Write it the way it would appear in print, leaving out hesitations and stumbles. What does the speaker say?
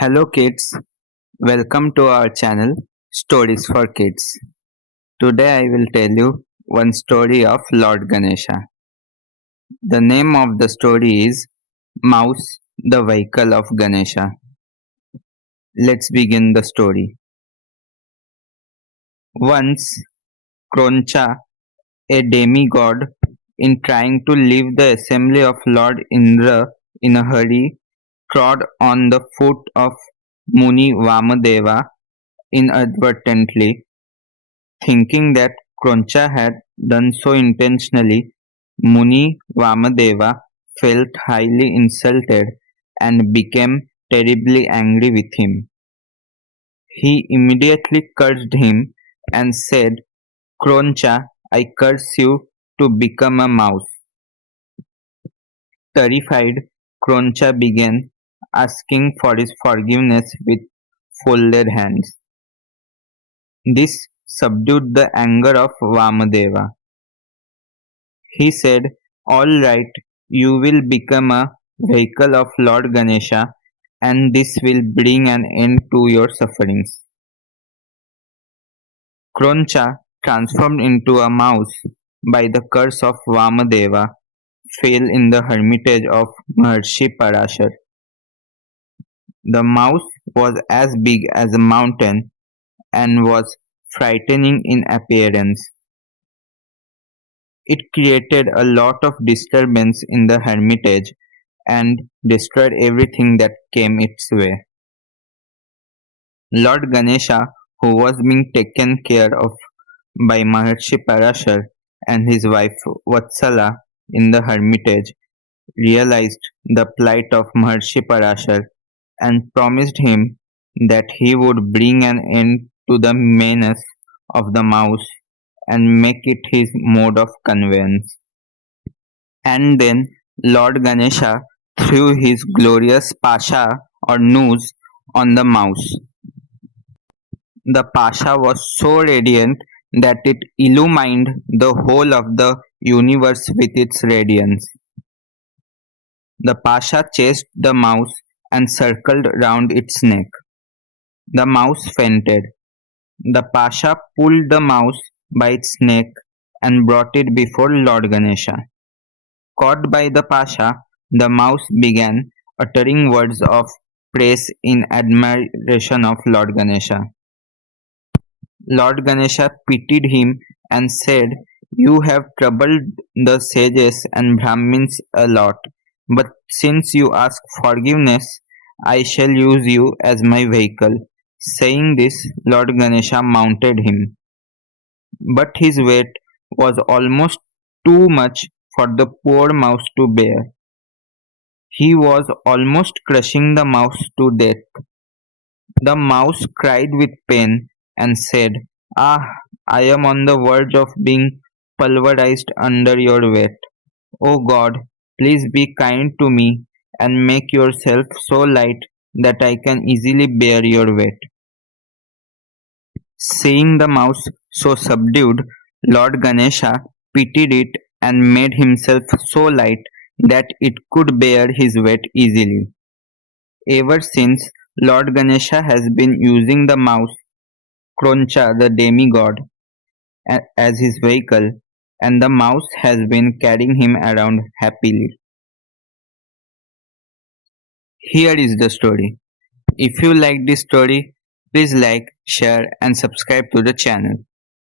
Hello kids, welcome to our channel Stories for Kids. Today I will tell you one story of Lord Ganesha. The name of the story is Mouse, the Vehicle of Ganesha. Let's begin the story. Once, Kroncha, a demigod, in trying to leave the assembly of Lord Indra in a hurry, trod on the foot of Muni Vamadeva inadvertently. Thinking that Kroncha had done so intentionally, Muni Vamadeva felt highly insulted and became terribly angry with him. He immediately cursed him and said, Kroncha, I curse you to become a mouse. Terrified, Kroncha began asking for his forgiveness with folded hands. This subdued the anger of Vamadeva. He said, All right, you will become a vehicle of Lord Ganesha, and this will bring an end to your sufferings. Kroncha, transformed into a mouse by the curse of Vamadeva, fell in the hermitage of Maharshi Parashar. The mouse was as big as a mountain and was frightening in appearance. It created a lot of disturbance in the hermitage and destroyed everything that came its way. Lord Ganesha, who was being taken care of by Maharshi Parashar and his wife Vatsala in the hermitage, realized the plight of Maharshi Parashar and promised him that he would bring an end to the menace of the mouse and make it his mode of conveyance. And then Lord Ganesha threw his glorious pasha or noose on the mouse. The pasha was so radiant that it illumined the whole of the universe with its radiance. The pasha chased the mouse and circled round its neck. The mouse fainted. The pasha pulled the mouse by its neck and brought it before Lord Ganesha. Caught by the pasha, the mouse began uttering words of praise in admiration of Lord Ganesha. Lord Ganesha pitied him and said, You have troubled the sages and Brahmins a lot, but since you ask forgiveness, I shall use you as my vehicle. Saying this, Lord Ganesha mounted him. But his weight was almost too much for the poor mouse to bear. He was almost crushing the mouse to death. The mouse cried with pain and said, Ah, I am on the verge of being pulverized under your weight. O God, please be kind to me and make yourself so light that I can easily bear your weight. Seeing the mouse so subdued, Lord Ganesha pitied it and made himself so light that it could bear his weight easily. Ever since, Lord Ganesha has been using the mouse, Kroncha the demigod, as his vehicle, and the mouse has been carrying him around happily. Here is the story. If you like this story, please like, share, and subscribe to the channel.